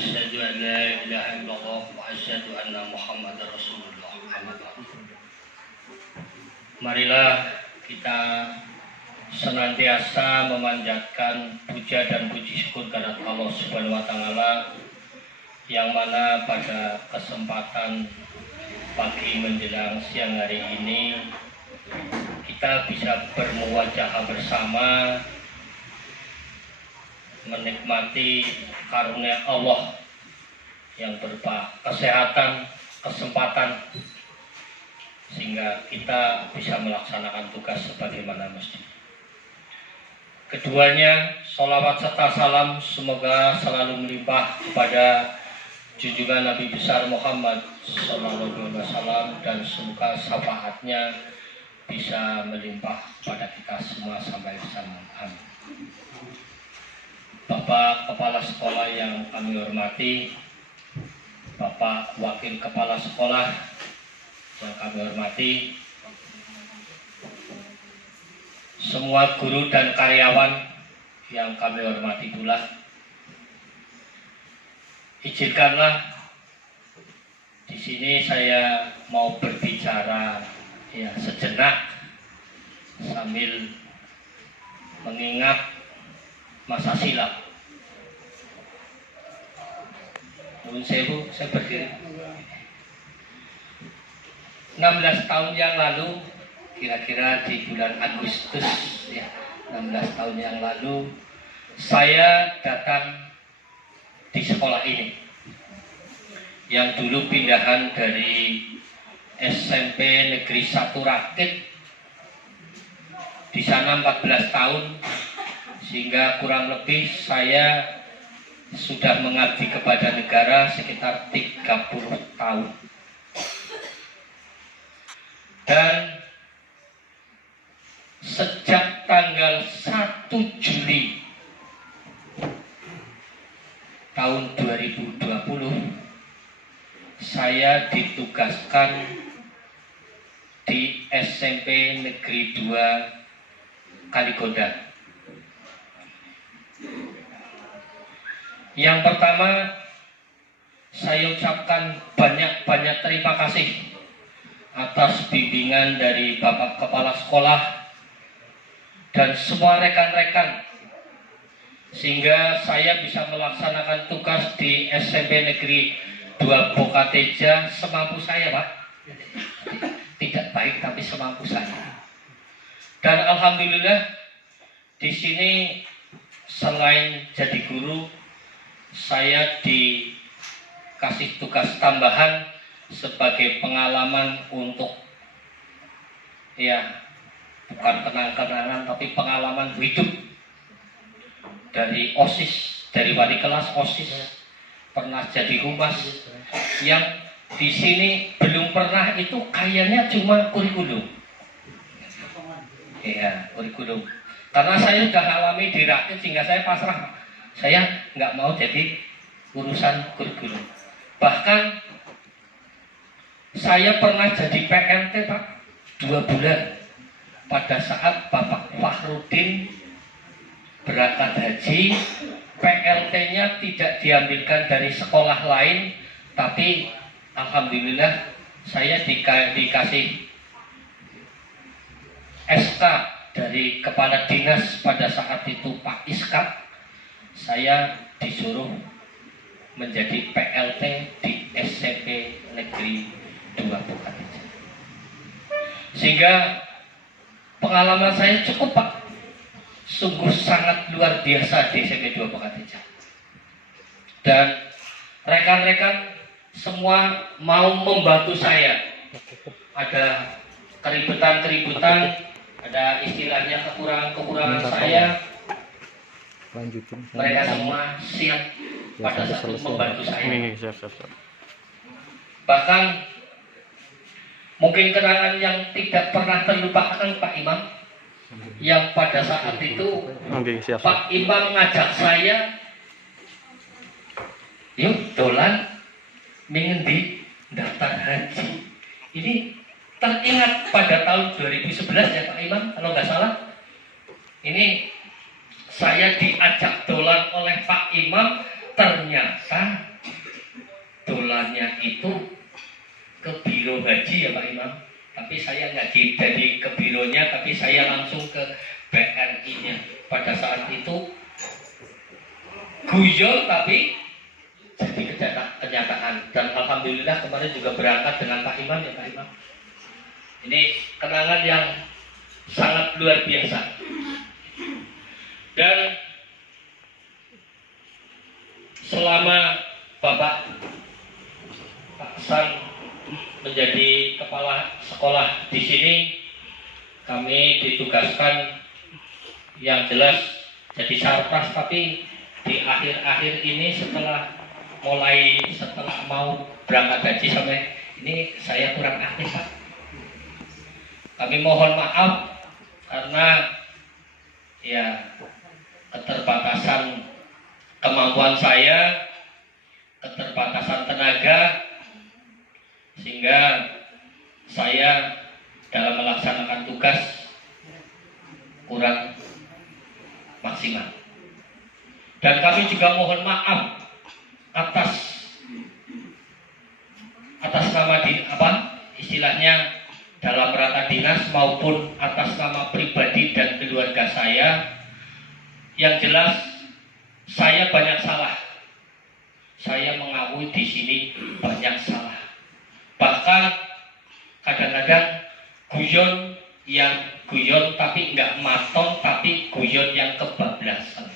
Asyhadu an la ilaha illallah wa asyhadu anna Muhammadar Rasulullah. Marilah kita senantiasa memanjatkan puja dan puji syukur kepada Allah Subhanahu wa taala, yang mana pada kesempatan pagi menjelang siang hari ini kita bisa bermuwajahah bersama menikmati karunia Allah yang berupa kesehatan, kesempatan, sehingga kita bisa melaksanakan tugas sebagaimana mestinya. Keduanya, sholawat serta salam semoga selalu melimpah kepada junjungan Nabi besar Muhammad SAW, dan semoga syafaatnya bisa melimpah pada kita semua sampai bersama. Amin. Bapak Kepala Sekolah yang kami hormati, Bapak Wakil Kepala Sekolah yang kami hormati, semua guru dan karyawan yang kami hormati pula, izinkanlah di sini saya mau berbicara sejenak sambil mengingat masa silam. Nuwun sewu, saya berdiri 16 tahun yang lalu, kira-kira di bulan Agustus 16 tahun yang lalu, saya datang di sekolah ini yang dulu pindahan dari SMP Negeri 1 Rakit. Di sana 14 tahun, sehingga kurang lebih saya sudah mengabdi kepada negara sekitar 30 tahun. Dan sejak tanggal 1 Juli tahun 2020 saya ditugaskan di SMP Negeri 2 Kaligonda. Yang pertama, saya ucapkan banyak-banyak terima kasih atas bimbingan dari Bapak Kepala Sekolah dan semua rekan-rekan, sehingga saya bisa melaksanakan tugas di SMP Negeri 2 Bokateja semampu saya, Pak. Tidak baik, tapi semampu saya. Dan alhamdulillah di sini selain jadi guru, saya dikasih tugas tambahan sebagai pengalaman untuk bukan kenang-kenangan tapi pengalaman hidup dari OSIS, dari wali kelas OSIS, pernah jadi humas, yang di sini belum pernah. Itu kayaknya cuma kurikulum. Kurikulum. Karena saya sudah alami di Rakit sehingga saya pasrah. Saya nggak mau jadi urusan kurikulum. Bahkan saya pernah jadi PLT, Pak, 2 bulan pada saat Bapak Fakhrudin berangkat haji. PLT-nya tidak diambilkan dari sekolah lain, tapi alhamdulillah saya dikasih SK dari Kepala Dinas pada saat itu, Pak Iskak. Saya disuruh menjadi PLT di SMP Negeri 2 Bokateja. Sehingga pengalaman saya cukup, Pak, sungguh sangat luar biasa di SMP 2 Bokateja. Dan rekan-rekan semua mau membantu saya. Ada keributan-keributan, ada istilahnya kekurangan-kekurangan saya. Lanjutin. Mereka semua siap pada saat itu membantu saya. Bahkan mungkin kenangan yang tidak pernah terlupakan, Pak Imam, yang pada saat itu Pak Imam ngajak saya, yuk dolan mengendi daftar haji. Ini teringat pada tahun 2011 ya Pak Imam, kalau nggak salah. Ini saya diajak dolan oleh Pak Imam, ternyata dolannya itu ke biro haji ya Pak Imam. Tapi saya nggak jadi ke bironya, tapi saya langsung ke BRI-nya. Pada saat itu guyon tapi jadi kenyataan. Dan alhamdulillah kemarin juga berangkat dengan Pak Imam ya Pak Imam. Ini kenangan yang sangat luar biasa. Dan selama Bapak Pak San menjadi kepala sekolah di sini, kami ditugaskan yang jelas jadi sarpras, tapi di akhir-akhir ini setelah mau berangkat haji sampai ini saya kurang aktif Pak. Kami mohon maaf karena ya keterbatasan kemampuan saya, keterbatasan tenaga, sehingga saya dalam melaksanakan tugas kurang maksimal. Dan kami juga mohon maaf atas nama istilahnya dalam rangka dinas maupun atas nama pribadi dan keluarga saya. Yang jelas saya banyak salah. Saya mengakui di sini banyak salah. Bahkan kadang-kadang guyon tapi nggak maton, tapi guyon yang kebablasan.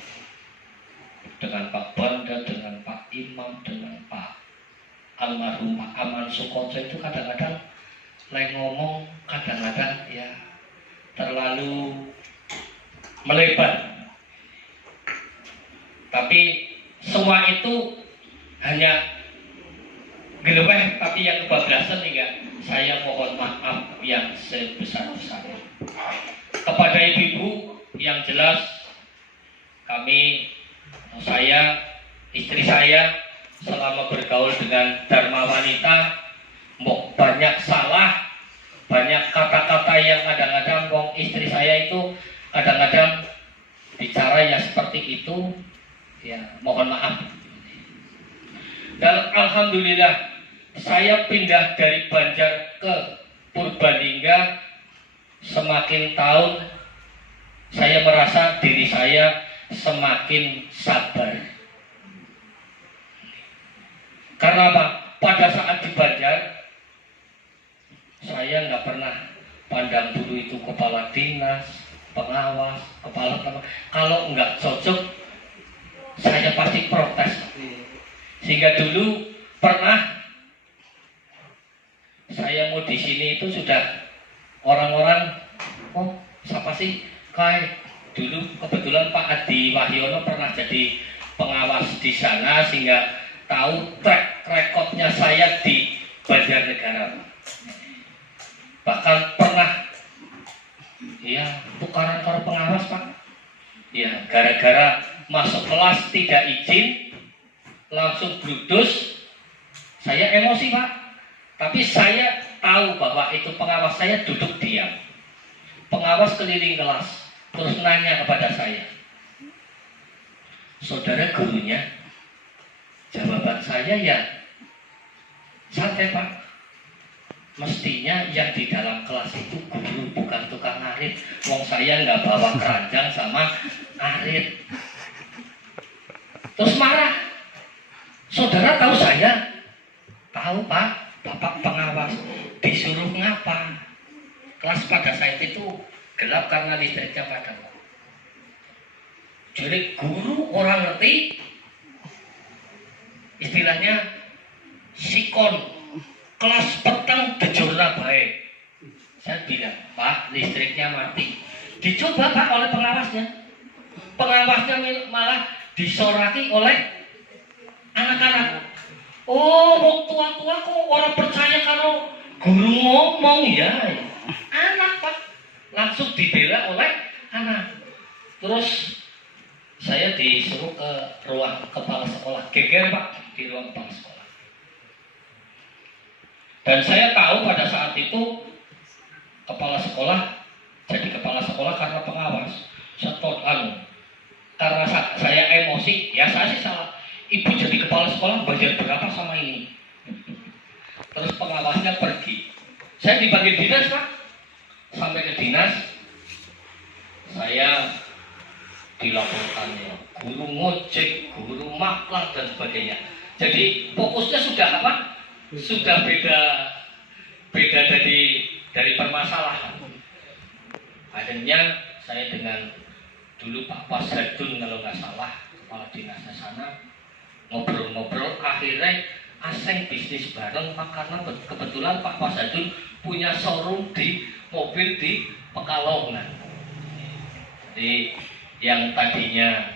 Dengan Pak Banda, dengan Pak Imam, dengan Pak almarhum Pak Aman Sukoco itu kadang-kadang ngomong kadang-kadang ya terlalu melebar. Tapi semua itu hanya geleweh tapi yang kebablasan hingga saya mohon maaf yang sebesar-besarnya. Kepada ibu-ibu yang jelas saya, istri saya selama bergaul dengan Dharma Wanita banyak salah, banyak kata-kata yang kadang-kadang istri saya itu kadang-kadang bicara ya seperti itu, ya mohon maaf. Dan alhamdulillah saya pindah dari Banjar ke Purbalingga, semakin tahun saya merasa diri saya semakin sabar. Karena apa? Pada saat di Banjar saya nggak pernah pandang bulu itu kepala dinas, pengawas, kepala pengawas. Kalau nggak cocok, saya pasti protes. Sehingga dulu pernah saya mau di sini itu sudah orang-orang, oh siapa sih? Kayak dulu kebetulan Pak Adi Wahyono pernah jadi pengawas di sana, sehingga tahu track recordnya saya di Banjarnegara. Bahkan pernah ya tukaran pengawas Pak. Ya gara-gara masuk kelas tidak izin langsung bludus, saya emosi Pak. Tapi saya tahu bahwa itu pengawas, saya duduk diam. Pengawas keliling kelas terus nanya kepada saya, saudara gurunya? Jawaban saya ya santai Pak. Mestinya yang di dalam kelas itu guru, bukan tukang ngarit. Wong saya nggak bawa keranjang sama ngarit. Terus marah. Saudara tahu saya? Tahu Pak, Bapak pengawas. Disuruh ngapa? Kelas pada saat itu gelap karena listriknya padam. Jadi guru orang ngerti, istilahnya sikon. Kelas petang dejurna baik. Saya bilang, Pak, listriknya mati. Dicoba Pak oleh pengawasnya. Pengawasnya malah disoraki oleh anak-anak. Oh, mau tua-tua kok orang percaya kalau guru ngomong ya. Anak Pak, langsung dibela oleh anak. Terus saya disuruh ke ruang kepala sekolah. Geger Pak, di ruang kepala sekolah. Dan saya tahu pada saat itu kepala sekolah jadi kepala sekolah karena pengawas. Karena saya emosi, ya saya sih salah. Ibu jadi kepala sekolah bayar berapa sama ini? terus pengawasnya pergi. Saya dipanggil dinas Pak, sampai ke dinas, saya dilaporkannya guru ngojek, guru maklar dan sebagainya. Jadi fokusnya sudah apa? Sudah beda dari permasalahan. Akhirnya saya dengan dulu Pak Pasadun kalau nggak salah kepala dinasnya sana ngobrol-ngobrol, akhirnya asing bisnis bareng Pak, karena kebetulan Pak Pasadun punya showroom di mobil di Pekalongan. Jadi yang tadinya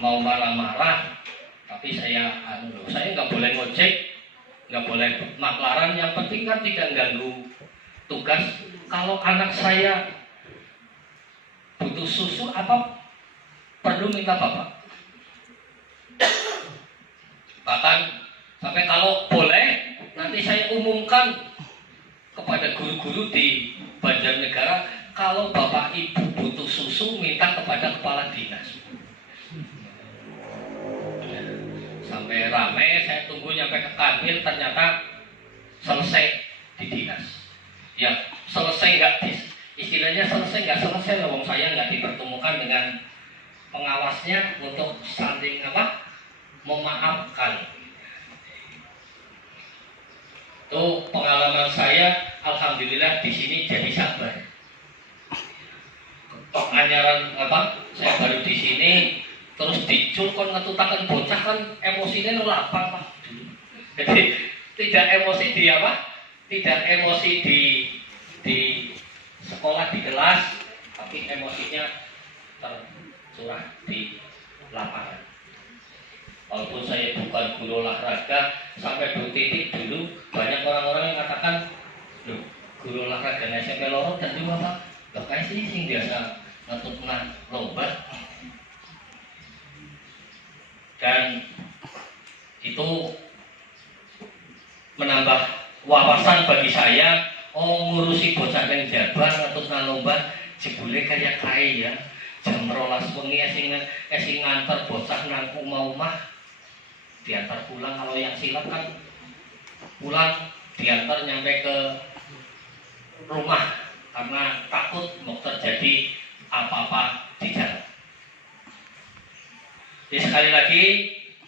mau marah-marah, tapi saya nggak boleh ngojek, nggak boleh maklaran, yang penting kan tidak ganggu tugas. Kalau anak saya butuh susu apa perlu minta bapak. Bahkan sampai kalau boleh nanti saya umumkan kepada guru-guru di Banjarnegara, kalau bapak ibu butuh susu minta kepada kepala dinas. Sampai ramai, saya tunggu nyampe ke kantin, ternyata selesai di dinas. Ya selesai nggak, istilahnya selesai nggak selesai, loh saya nggak dipertemukan dengan pengawasnya untuk saling apa, memaafkan. Itu pengalaman saya, alhamdulillah di sini jadi sabar. Anyaran apa, saya baru di sini terus dicul kon ngetutaken bocah kan emosinya lapang Pak. Jadi tidak emosi di apa? Tidak emosi di sekolah di kelas, tapi emosinya tercurah di lapangan. Walaupun saya bukan guru olahraga, sampai Bu Titik dulu banyak orang-orang yang katakan, loh guru olahraga SMP loro dan juga Pak, loh kayak sih biasa ngetutna lomba. Dan itu menambah wawasan bagi saya. Oh, ngurusi bocah yang jabar ngetutna lomba jebule kayak ya jam 12 wengi esing ngantar bocah nang omah-omah, diantar pulang. Kalau yang silat kan pulang diantar nyampe ke rumah karena takut mau terjadi apa-apa di jalan. Jadi sekali lagi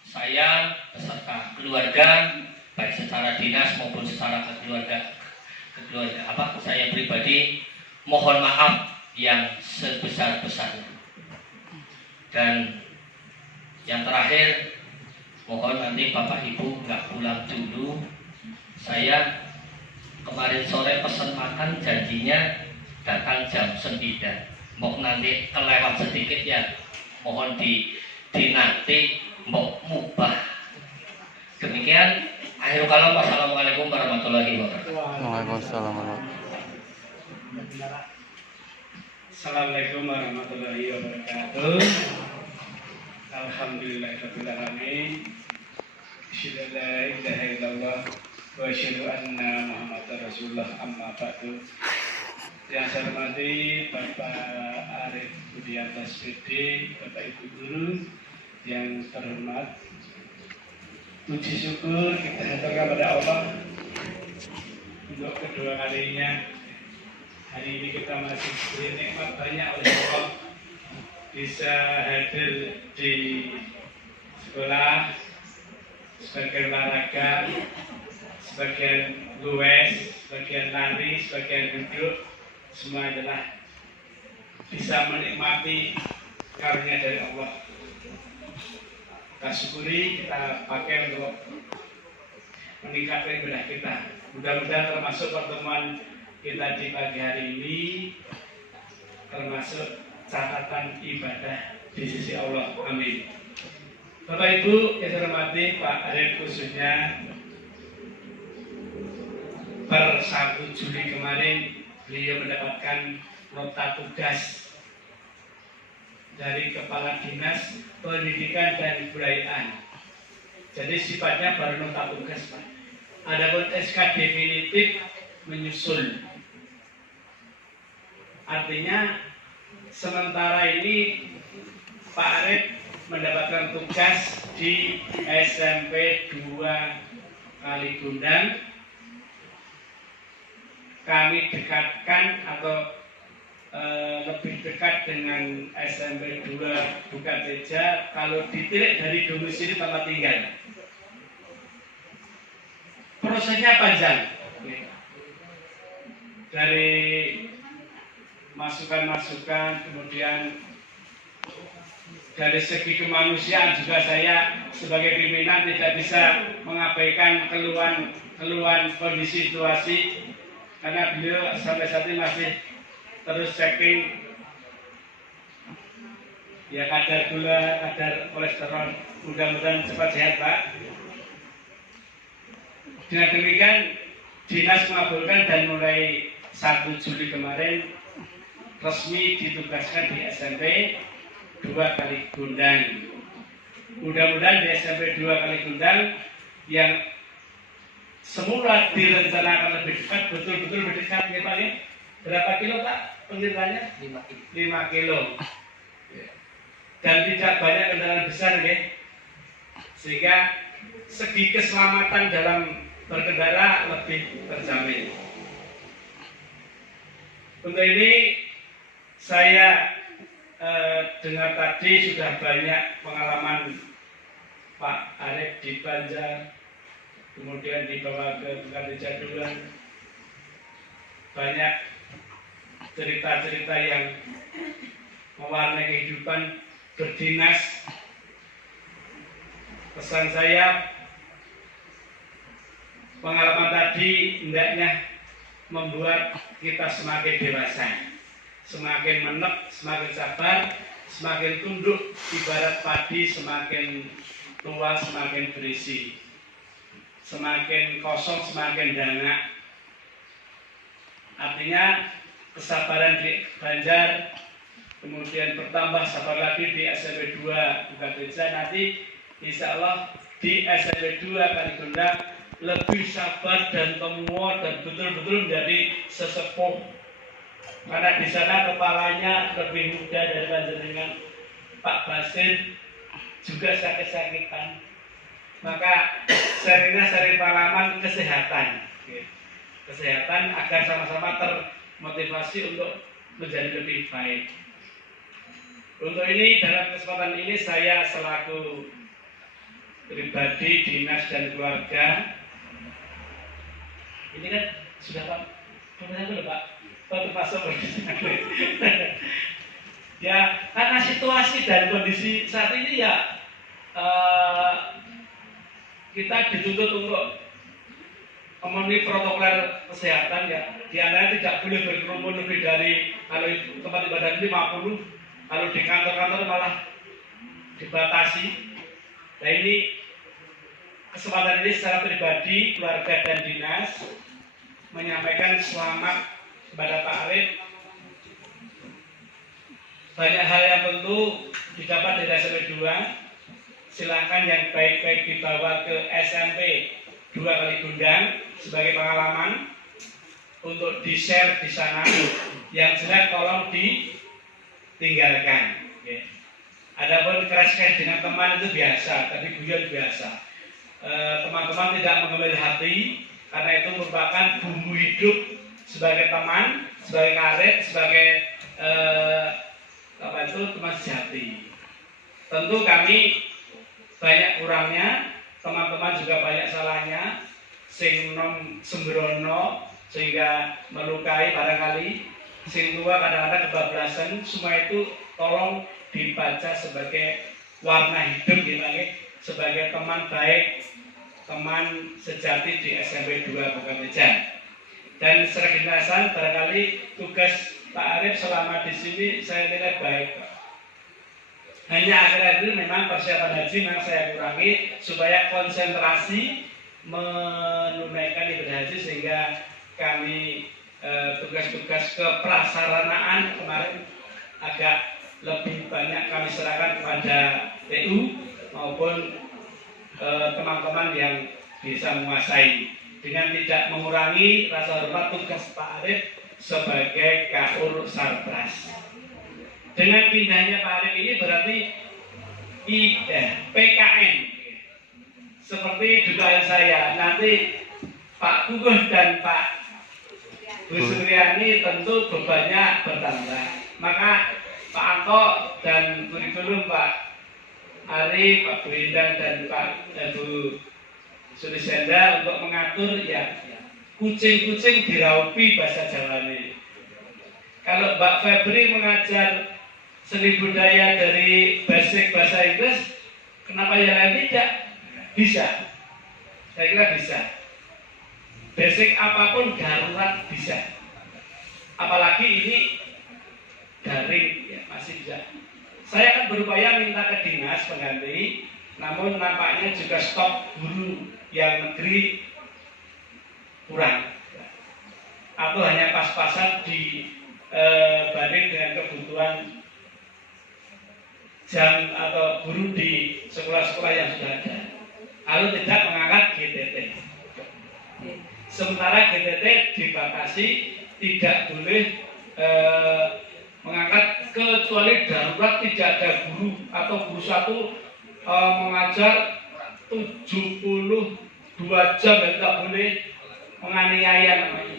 saya beserta keluarga, baik secara dinas maupun secara keluarga saya pribadi mohon maaf yang sebesar-besarnya. Dan yang terakhir, mohon nanti Bapak Ibu nggak pulang dulu. Saya kemarin sore pesan makan, janjinya datang jam 9. Mau nanti kelewat sedikit ya, mohon dinanti mau mubah. Demikian, akhir kalam. Wassalamualaikum warahmatullahi wabarakatuh. Waalaikumsalam. Assalamualaikum warahmatullahi wabarakatuh. Alhamdulillahirabbil alamin. Asyhadu an la ilaha illallah wa asyhadu anna Muhammadar Rasulullah, amma ba'du. Yang saya hormati Bapak Arif Budianto SPD, Bapak Ibu guru yang terhormat, puji syukur kita haturkan kepada Allah untuk kedua kalinya. Hari ini kita masih diberi nikmat banyak oleh Allah, bisa hadir di sekolah, sebagian olahraga, sebagian luwes, sebagian lari, sebagian duduk, semua adalah bisa menikmati karunia dari Allah. Kita syukuri, kita pakai untuk meningkatkan ibadah kita. Mudah-mudahan termasuk pertemuan kita di pagi hari ini termasuk catatan ibadah di sisi Allah. Amin. Bapak Ibu yang saya hormati, Pak Arif khususnya, per 1 Juli kemarin beliau mendapatkan nota tugas dari Kepala Dinas Pendidikan dan Kebudayaan. Jadi sifatnya baru nota tugas, Pak. Adapun SK definitif menyusul. Artinya sementara ini Pak Arif mendapatkan tugas di SMP 2 Kali Gundang kami dekatkan atau lebih dekat dengan SMP 2 Bukateja kalau ditilik dari domisili tempat tinggal. Prosesnya panjang, dari masukan-masukan, kemudian dari segi kemanusiaan juga saya sebagai pimpinan tidak bisa mengabaikan keluhan kondisi situasi, karena beliau sampai saat ini masih terus checking ya kadar gula, kadar kolesterol. Mudah-mudahan cepat sehat, Pak. Dengan demikian dinas mengabulkan dan mulai 1 Juli kemarin resmi ditugaskan di SMP 2 Kali Gundang. Mudah-mudahan di SMP 2 Kali Gundang yang semula direncanakan lebih dekat betul-betul lebih dekat, ya Pak ya. Berapa kilo Pak pengirimannya? 5 kilo. Dan tidak banyak kendaraan besar ya. Sehingga segi keselamatan dalam berkendara lebih terjamin. Untuk ini saya dengar tadi sudah banyak pengalaman Pak Arif di Banjar, kemudian dibawa ke Bukateja Dulang. Banyak cerita-cerita yang mewarnai kehidupan berdinas. Pesan saya, pengalaman tadi hendaknya membuat kita semakin dewasa, semakin menek, semakin sabar, semakin tunduk. Ibarat padi semakin tua semakin berisi, semakin kosong semakin dangak. Artinya kesabaran di Banjar, kemudian bertambah sabar lagi di SMP 2 Bukateja, nanti insya Allah di SMP 2 Kali Gundang lebih sabar dan temuan dan betul-betul menjadi sesepuh, karena di sana kepalanya lebih muda dari panjenengan Pak Basir, juga sakit-sakitan. Maka sering pengalaman kesehatan agar sama-sama termotivasi untuk menjadi lebih baik. Untuk ini, dalam kesempatan ini saya selaku pribadi, dinas dan keluarga, ini kan sudah Pak, benar Pak, termasuk ya, karena situasi dan kondisi saat ini ya kita dituntut untuk memenuhi protokol kesehatan ya. Di antaranya tidak boleh berkerumun lebih dari, kalau tempat ibadah ini 50, kalau di kantor-kantor malah dibatasi. Nah ini kesempatan ini secara pribadi, keluarga dan dinas menyampaikan selamat kepada Pak Arif. Banyak hal yang tentu didapat dari SMP 2. Silakan yang baik-baik dibawa ke SMP 2 Kali Gundang sebagai pengalaman untuk di-share di sana. Yang jelek tolong ditinggalkan. Adapun crash-crash dengan teman itu biasa, tapi guyon biasa. Teman-teman tidak mengambil hati, karena itu merupakan bumbu hidup sebagai teman, sebagai karet, sebagai teman sejati. Tentu kami banyak kurangnya, teman-teman juga banyak salahnya, sing nom sembrono sehingga melukai barangkali, sing tua kadang-kadang kebablasan. Semua itu tolong dibaca sebagai warna hidup gitu, sebagai teman baik, teman sejati di SMP 2 Bukateja. Dan secara kedinasan barangkali tugas Pak Arif selama di sini saya nilai baik, Pak. Hanya akhir-akhir ini memang persiapan haji memang saya kurangi supaya konsentrasi menunaikan ibadah haji, sehingga kami tugas-tugas keprasaranaan kemarin agak lebih banyak kami serahkan kepada TU maupun teman-teman yang bisa menguasai, dengan tidak mengurangi rasa hormat tugas Pak Arif sebagai Kaur Sarpras. Dengan pindahnya Pak Arif ini berarti PKN seperti dugaan saya. Nanti Pak Kukuh dan Pak Bu Suryani tentu bebannya bertambah. Maka Pak Anto dan kurikulum Pak Ari, Pak Bu Indah dan Pak Bu Sulisenda untuk mengatur ya kucing-kucing diraupi bahasa Jawa ini. Kalau Mbak Febri mengajar seni budaya dari basic bahasa Inggris, kenapa yang lain tidak? Bisa. Saya kira bisa. Basic apapun darurat bisa. Apalagi ini daring ya masih bisa. Saya akan berupaya minta ke dinas pengganti, namun nampaknya juga stok guru yang negeri kurang. Atau hanya pas-pasan dibanding dengan kebutuhan jam atau guru di sekolah-sekolah yang sudah ada. Lalu tidak mengangkat GTT. Sementara GTT dibatasi tidak boleh mengangkat kecuali darurat, tidak ada guru atau guru satu mengajar 72 jam ya tidak boleh menganiaya namanya.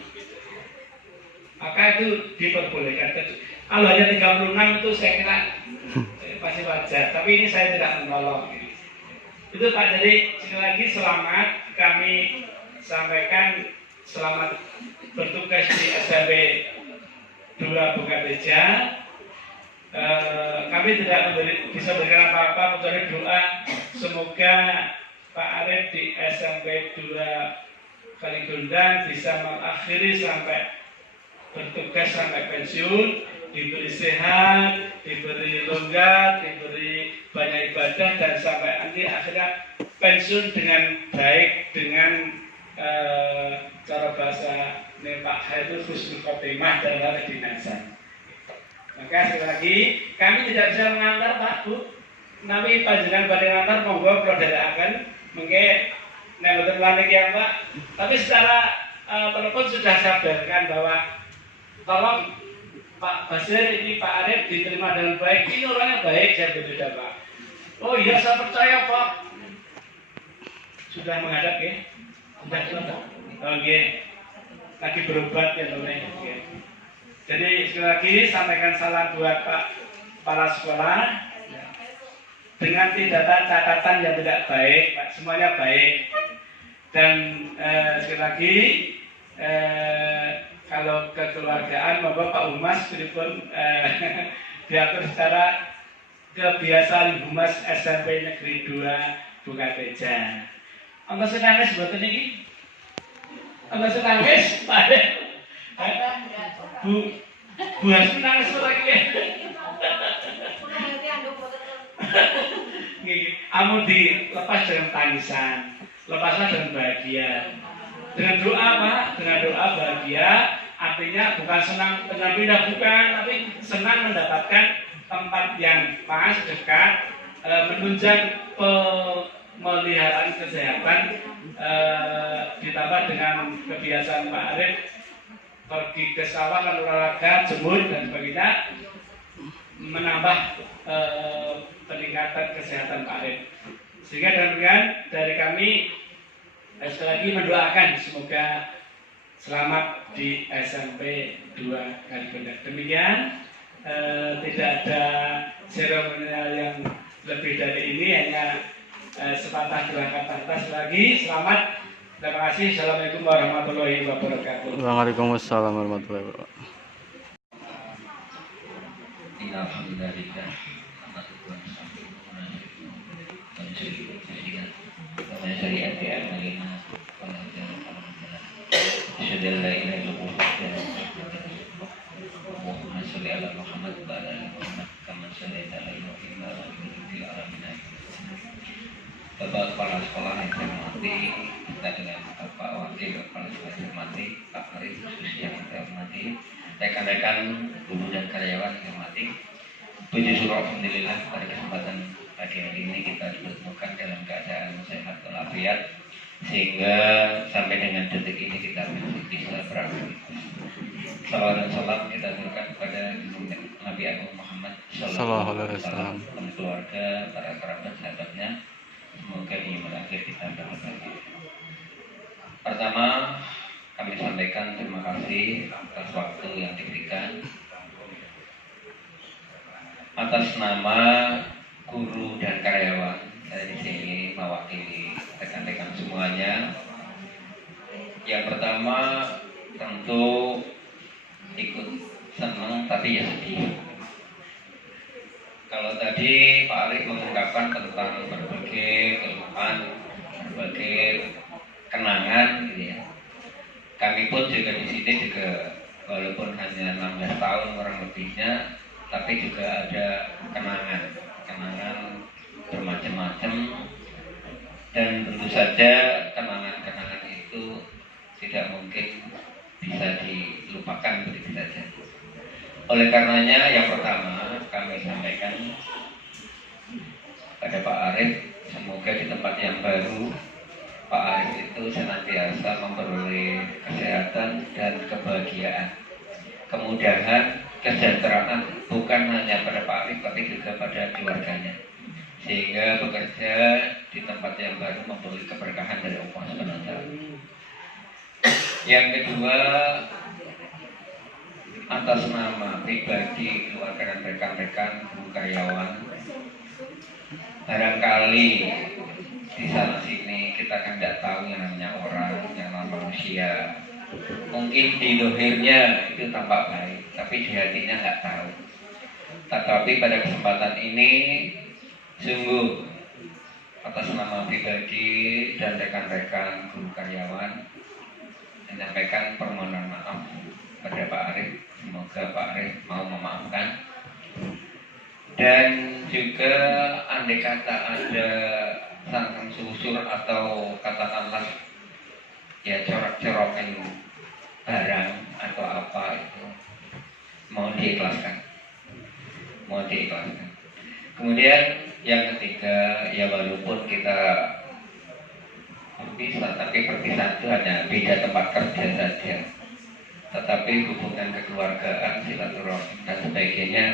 Maka itu diperbolehkan. Kalau hanya 36 itu saya kira masih wajar. Tapi ini saya tidak menolong. Itu Pak, jadi sekali lagi selamat kami sampaikan, selamat bertugas di SMP 2 Bukateja. Kami tidak bisa berikan apa-apa kecuali doa semoga Pak Arif di SMP 2 Kaligondang bisa mengakhiri sampai bertugas sampai pensiun, diberi sehat, diberi longgar, diberi banyak ibadah, dan sampai nanti akhirnya pensiun dengan baik, dengan cara bahasa Pak Hairul Husnul Khotimah dan hal kedinasan. Maka sekali lagi kami tidak bisa mengantar Pak Bu, tapi panjenengan badhe ngantar monggo kula dherekaken mengke nek mboten lantik ya Pak. Tapi secara telepon sudah sabarkan bahwa tolong Pak Basir ini Pak Arif diterima dengan baik, ini orangnya baik, saya berbeda Pak. Oh iya saya percaya Pak. Sudah menghadap ya? Sudah selesai. Oke. Lagi berobat ya teman-teman. Oke. Jadi sekali lagi sampaikan salam buat Pak Kepala Sekolah. Dengan tidak catatan yang tidak baik, Pak, semuanya baik. Dan sekali lagi kalau kekeluargaan bapak Pak Humas telepon diatur secara kebiasaan Humas SMP Negeri 2 Bukateja. Angga senangis buatan ini? Angga senangis? Pak Bu Hasmi nangis lagi. Kamu dilepas dengan tangisan, lepaslah dengan bahagia. Dengan doa Pak, dengan doa bahagia, artinya bukan senang dengan pindah, bukan, tapi senang mendapatkan tempat yang pas, dekat, menunjang pemeliharaan kesehatan, ditambah dengan kebiasaan Pak Arif pergi ke sawah, lalu olahraga, jemur dan sebagainya, menambah peningkatan kesehatan Pak Arif. Sehingga demikian dari kami sekali lagi mendoakan semoga selamat di SMP 2 Kaligondang. Demikian, tidak ada seremonial yang lebih dari ini, hanya sepatah dua kata lagi. Selamat, terima kasih. Assalamualaikum warahmatullahi wabarakatuh. Waalaikumsalam warahmatullahi wabarakatuh. Bapak Kepala Sekolah yang saya hormati, kita dengan Bapak Wakil Kepala Sekolah yang hormati, Pak Arif khususnya yang saya hormati, rekan-rekan guru dan karyawan yang hormati. Puji syukur alhamdulillah pada kesempatan pagi hari ini kita ditemukan dalam keadaan sehat walafiat, sehingga sampai dengan detik ini kita masih bisa beraktivitas. Salawat dan salam kita berikan kepada Nabi Agung Muhammad Sallallahu Alaihi Wasallam, keluarga, para kerabat, sahabatnya, Semoga di akhir kita berbahagia. Pertama, kami sampaikan terima kasih atas waktu yang diberikan atas nama guru dan karyawan. Saya di sini mewakili rekan-rekan semuanya. Yang pertama tentu ikut senang tapi ya sedih. Kalau tadi Pak Arif mengungkapkan tentang berbagai keluhan, berbagai kenangan, gitu ya. Kami pun juga di sini juga walaupun hanya 16 tahun kurang lebihnya, tapi juga ada kenangan bermacam-macam, dan tentu saja kenangan-kenangan itu tidak mungkin bisa dilupakan begitu saja. Oleh karenanya yang pertama kami sampaikan pada Pak Arif, semoga di tempat yang baru Pak Arif itu senantiasa memperoleh kesehatan dan kebahagiaan, kemudahan, kesejahteraan bukan hanya pada Pak Arif tapi juga pada keluarganya, sehingga bekerja di tempat yang baru memperoleh keberkahan dari Allah SWT. Yang kedua, atas nama pribadi, keluarga dan rekan-rekan guru karyawan, barangkali di sana sini kita kan tidak tahu yang namanya orang, yang namanya manusia. Mungkin di dohirnya itu tampak baik, tapi di hatinya nggak tahu. Tetapi pada kesempatan ini, sungguh atas nama pribadi dan rekan-rekan guru karyawan menyampaikan permohonan maaf pada Pak Arif. Semoga Pak Arif mau memaafkan. Dan juga andai kata ada sangkang susur atau katakanlah ya corak-corakan barang atau apa itu, mohon diikhlaskan. Kemudian yang ketiga, ya walaupun kita berpisah, tapi perpisahan itu hanya beda tempat kerja saja, tetapi hubungan kekeluargaan, silaturahim dan sebagainya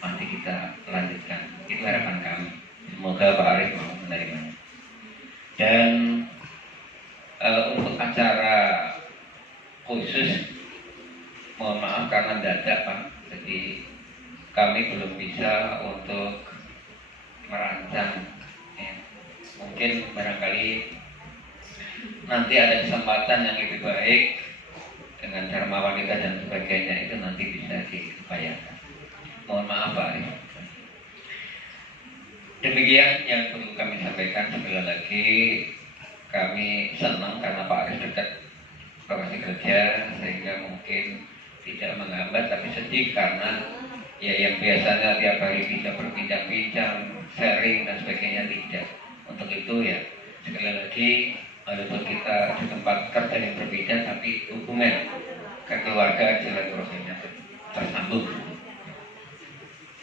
masih kita lanjutkan. Itu harapan kami. Semoga Pak Arif mau menerimanya. Dan untuk acara khusus, mohon maaf karena mendadak Pak, jadi kami belum bisa untuk merancang. Ya. Mungkin barangkali nanti ada kesempatan yang lebih baik dengan dharma wanita dan sebagainya, itu nanti bisa diupayakan. Mohon maaf Pak Arif. Demikian yang perlu kami sampaikan. Sekali lagi kami senang karena Pak Arif dekat lokasi kerja, sehingga mungkin tidak menghambat, tapi sedih karena ya yang biasanya tiap hari bisa berbincang-bincang, sharing dan sebagainya tidak. Untuk itu ya sekali lagi, walaupun kita di tempat kerja yang berbeda, tapi hubungan kekeluargaan silaturahimnya tersambung.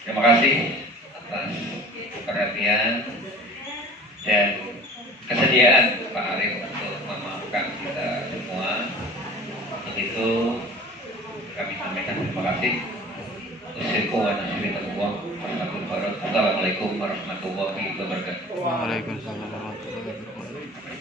Terima kasih atas perhatian dan kesediaan Pak Arif untuk memaafkan kita semua. Untuk itu kami sampaikan terima kasih. Assalamualaikum warahmatullahi wabarakatuh. Waalaikumsalam warahmatullahi wabarakatuh.